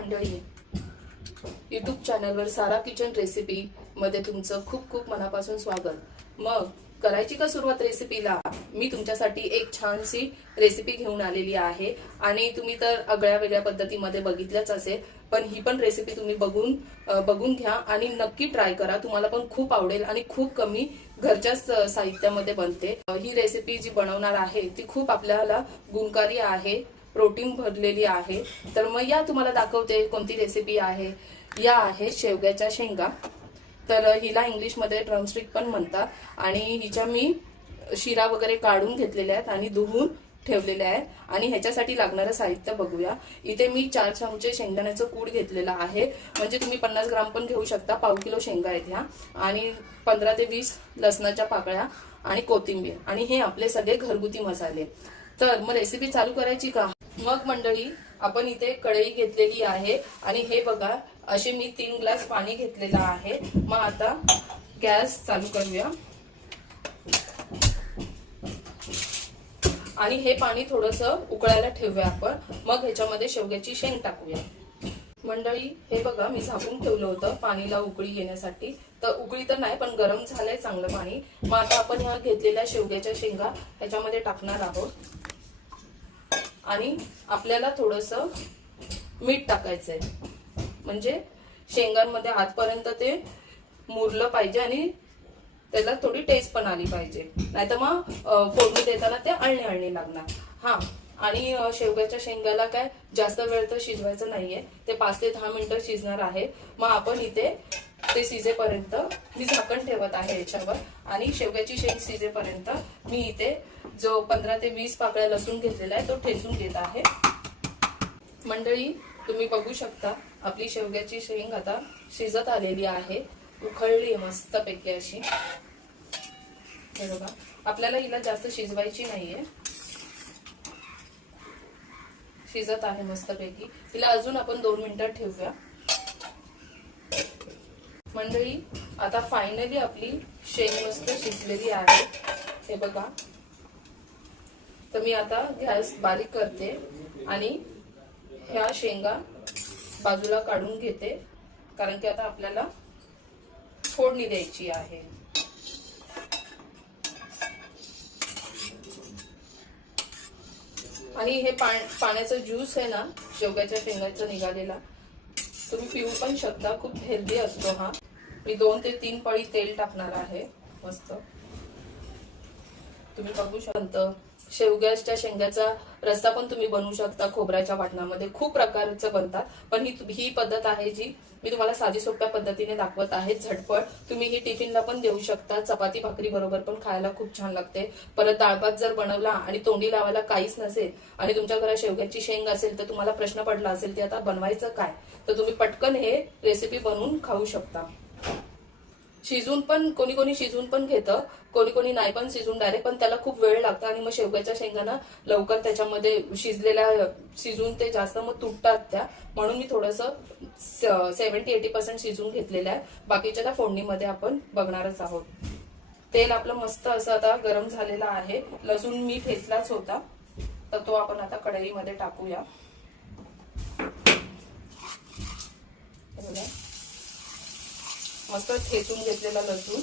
मंडळी यूट्यूब चॅनलवर सारा kitchen recipe मध्ये तुमचं खूप खूप मनापासून स्वागत. मग करायची का सुरुवात रेसिपीला मी तुमच्यासाठी एक छानशी रेसिपी घेऊन आलेली आहे. आणि तुम्ही तर आगळ्या वेगळ्या पद्धतीमध्ये बघितल्याच असेल पण ही पण रेसिपी तुम्ही बघून बघून घ्या आणि नक्की ट्राय करा. तुम्हाला पण खूप आवडेल आणि खूप कमी घरच्याच साहित्यामध्ये बनते. ही रेसिपी जी बनवणार आहे ती खूप आपल्याला गुणकारी आहे. प्रोटीन भरलेली आहे. तर मग या तुम्हाला दाखवते कोणती रेसिपी आहे. या आहे शेवग्याच्या शेंगा. तर हिला इंग्लिशमध्ये ड्रमस्टिक पण म्हणतात. आणि हिच्या मी शिरा वगैरे काढून घेतलेल्या आहेत आणि धुवून ठेवलेल्या आहेत. आणि ह्याच्यासाठी लागणारं साहित्य बघूया. इथे मी चार चमचे शेंगदाण्याचं कूड घेतलेलं आहे. म्हणजे तुम्ही पन्नास ग्राम पण घेऊ शकता. पाव किलो शेंगा आहेत ह्या. आणि पंधरा ते वीस लसणाच्या पाकळ्या आणि कोथिंबीर. आणि हे आपले सगळे घरगुती मसाले. तर मग रेसिपी चालू करायची का? मग मंडळी आपण इथे कढई घेतलेली आहे आणि हे बघा असे मी तीन ग्लास पाणी घेतलेलं आहे. मग आता गॅस चालू करूया. आणि हे पाणी थोडस उकळायला ठेवूया आपण. मग ह्याच्यामध्ये शेवग्याची शेंग टाकूया. मंडळी हे बघा मी झाकून ठेवलं होतं पाणीला उकळी येण्यासाठी तर उकळी तर नाही पण गरम झालंय चांगलं पाणी. मग आता आपण ह्या घेतलेल्या शेवग्याच्या शेंगा ह्याच्यामध्ये टाकणार आहोत. आणि आपल्याला थोडस मीठ टाकायचंय. म्हणजे शेंगांमध्ये आतपर्यंत ते मुरलं पाहिजे आणि त्याला थोडी टेस्ट पण आली पाहिजे. नाहीतर मग फोडणी देताना ते अळणी अळणी लागणार. हा. आणि शेवग्याच्या शेंगाला काय जास्त वेळ तर शिजवायचं नाहीये. ते पाच ते दहा मिनिटं शिजणार आहे. मग आपण इथे ते शिजेपर्यंत मी झाकण ठेवत आहे याच्यावर आणि शेवग्याची शेंग शिजेपर्यंत मी इथे जो पंधरा ते वीस पाकळ्या लसूण घेतलेला आहे तो ठेचून घेत आहे. मंडळी तुम्ही बघू शकता आपली शेवग्याची शेंग आता शिजत आलेली आहे. उखळली आहे मस्तपैकी अशी. हे बघा आपल्याला हिला जास्त शिजवायची नाहीये. शिजत आहे मस्तपैकी. तिला अजून आपण दोन मिनिटं ठेवूया. मंडळी आता फायनली आपली शेंग मस्त शिजलेली आहे. हे बघा. तर मी आता गॅस बारीक करते आणि ह्या शेंगा बाजूला काढून घेते. कारण की आता आपल्याला फोडणी द्यायची आहे. आणि हे पा- पाण्याचा ज्यूस आहे ना शेवग्याच्या शेंगाचा निघालेला तुम्ही पिऊ पण शकता खूप हेल्दी असतो हा. मी दोन ते तीन पळी तेल टाकणार आहे मस्त. तुम्ही बघू शकता. शेवग्याच्या शेंग्याचा रस्ता पण तुम्ही बनवू शकता खोबऱ्याच्या वाटणामध्ये. खूप प्रकारचं बनतात. पण ही ही पद्धत आहे जी मी तुम्हाला साधी सोप्या पद्धतीने दाखवत आहे. झटपट. तुम्ही ही टिफिनला पण देऊ शकता. चपाती भाकरी बरोबर पण खायला खूप छान लागते. परत डाळभात जर बनवला आणि तोंडी लावायला काहीच नसेल आणि तुमच्या घरात शेवग्याची शेंग असेल तर तुम्हाला प्रश्न पडला असेल ते आता बनवायचं काय? तर तुम्ही पटकन हे रेसिपी बनवून खाऊ शकता. शिजून पण कोणी कोणी शिजून पण घेतं कोणी कोणी नाही पण शिजून डायरेक्ट पण त्याला खूप वेळ लागतो आणि मग शेवग्याच्या शेंगाना लवकर त्याच्यामध्ये शिजलेल्या शिजून ते जास्त मग तुटतात त्या. म्हणून मी थोडस सेव्हन्टी एटी पर्सेंट शिजून घेतलेलं आहे बाकीच्या त्या फोडणीमध्ये आपण बघणारच आहोत. तेल आपलं मस्त असं आता गरम झालेलं आहे. लसूण मी ठेचलाच होता. तर तो आपण आता कढईमध्ये टाकूया. मस्त ठेचून घेतलेला लसूण.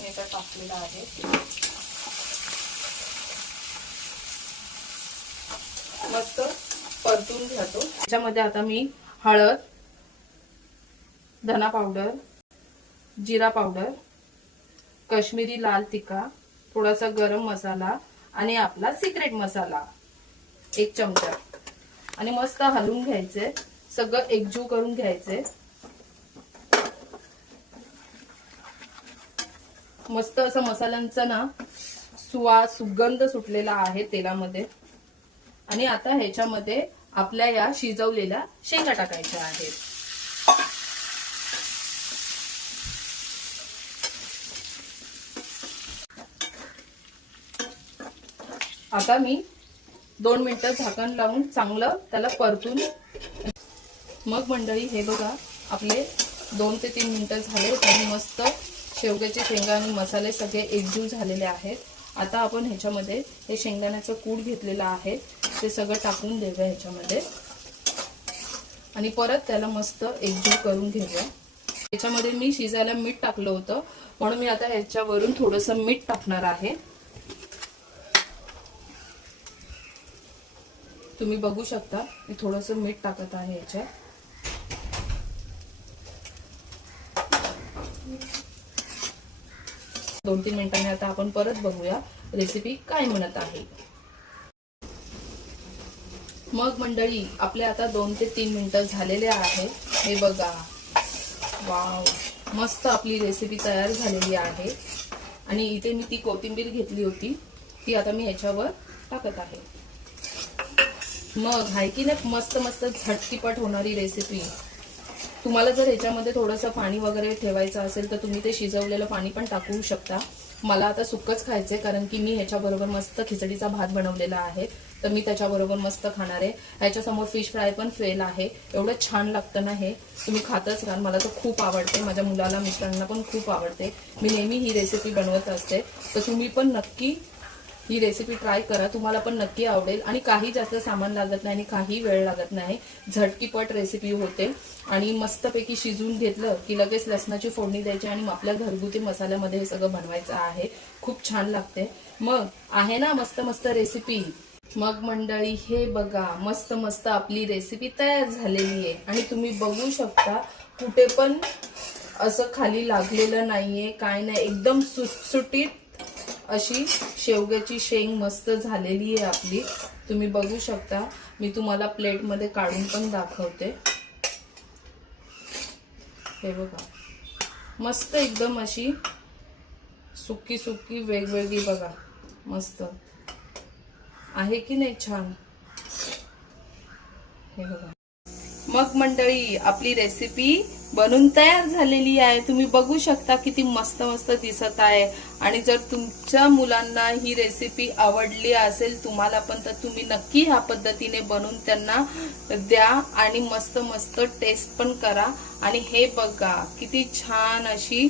हे तर टाकलेला आहे. मस्त परतून घेतो. त्याच्यामध्ये आता मी हळद धना पावडर जिरा पावडर कश्मीरी लाल तिखा थोडासा गरम मसाला आणि आपला सिक्रेट मसाला. एक चमचा. आणि मस्त हलवून घ्यायचे. सगळं एकजीव करून घ्यायचे. मस्त असं मसाल्यांचा ना सुवा सुगंध सुटलेला आहे तेलामध्ये. आणि आता ह्याच्यामध्ये आपल्या या शिजवलेल्या शेंगा टाकायच्या आहेत. आता मी दोन मिनिटं झाकण लावून चांगलं त्याला परतून मग मंडळी हे बघा आपले दोन ते तीन मिनिटं झाले. आणि मस्त शेवग्याचे शेंगा आणि मसाले सगळे एकजीव झालेले आहेत. आता आपण ह्याच्यामध्ये हे शेंगदाण्याचं कूड घेतलेलं आहे. ते सगळं टाकून देऊया ह्याच्यामध्ये. आणि परत त्याला मस्त एकजीव करून घेऊया. याच्यामध्ये मी शिजायला मीठ टाकलं होतं. म्हणून मी आता ह्याच्यावरून थोडंसं मीठ टाकणार आहे. तुम्ही बघू शकता मी थोडंसं मीठ टाकत आहे ह्याच्यात. दोन तीन मिनिटांनी आता आपण परत बघूया रेसिपी काय म्हणत आहे. मग मंडळी आपले आता दोन ते तीन मिनिटं झालेले आहे हे बघा. वाव. मस्त आपली रेसिपी तयार झालेली आहे. आणि इथे मी ती कोथिंबीर घेतली होती. ती आता मी ह्याच्यावर टाकत आहे. मग हाय की नाही मस्त मस्त झटकीपट होणारी रेसिपी तुम्हाला जर ह्याच्यामध्ये थोडंसं पाणी वगैरे ठेवायचं असेल तर तुम्ही ते शिजवलेलं पाणी पण टाकू शकता. मला आता सुक्कच खायचंय कारण की मी ह्याच्याबरोबर मस्त खिचडीचा भात बनवलेला आहे. तर मी त्याच्याबरोबर मस्त खाणार आहे. ह्याच्यासमोर फिश फ्राय पण फेल आहे. एवढं छान लागतं ना हे. तुम्ही खातच राहा. मला तर खूप आवडते. माझ्या मुलाला मिस्टरांना पण खूप आवडते. मी नेहमी ही रेसिपी बनवत असते. तर तुम्ही पण नक्की ही रेसिपी ट्राय करा. तुम्हाला पण नक्की आवडेल. आणि काही जास्त सामान लागत नाही आणि काही वेळ लागत नाही. झटकीपट रेसिपी होते. आणि मस्तपैकी शिजून घेतलं की लगेच लसणाची फोडणी द्यायची आणि आपल्या घरगुती मसाल्यामध्ये हे सगळं बनवायचं आहे. खूप छान लागते. मग आहे ना मस्त मस्त रेसिपी मग मंडळी हे बघा मस्त मस्त आपली रेसिपी तयार झालेली आहे. आणि तुम्ही बघू शकता कुठे पण असं खाली लागलेलं नाहीये. काय नाही एकदम सुटसुटीत अशी शेवग्याची शेंग मस्त झालेली आहे आपली. तुम्ही बघू शकता. मी तुम्हाला प्लेटमध्ये काढून पण दाखवते. हे बघा. मस्त एकदम अशी सुकी सुकी वेगवेगळी बघा. मस्त. आहे की नाही छान? हे बघा. मग मंडळी आपली रेसिपी बनून तयार झालेली आहे. तुम्ही बघू शकता किती मस्त मस्त दिसत आहे. आणि जर तुमच्या मुलांना ही रेसिपी आवडली असेल तुम्हाला पण तर तुम्ही नक्की ह्या पद्धतीने बनवून त्यांना द्या आणि मस्त मस्त टेस्ट पण करा. आणि हे बघा किती छान अशी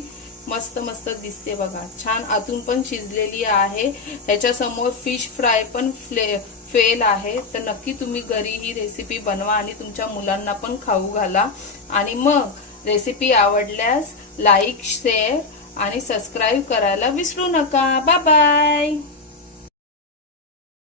मस्त मस्त दिसते बघा. छान आतून पण शिजलेली आहे. त्याच्यासमोर फिश फ्राय पण फ्ले फेल आहे तर नक्की तुम्ही घरी ही रेसिपी बनवा आणि तुमच्या मुलांना पण खाऊ घाला. आणि मग रेसिपी आवडल्यास लाईक शेअर आणि सबस्क्राईब करायला विसरू नका. Bye bye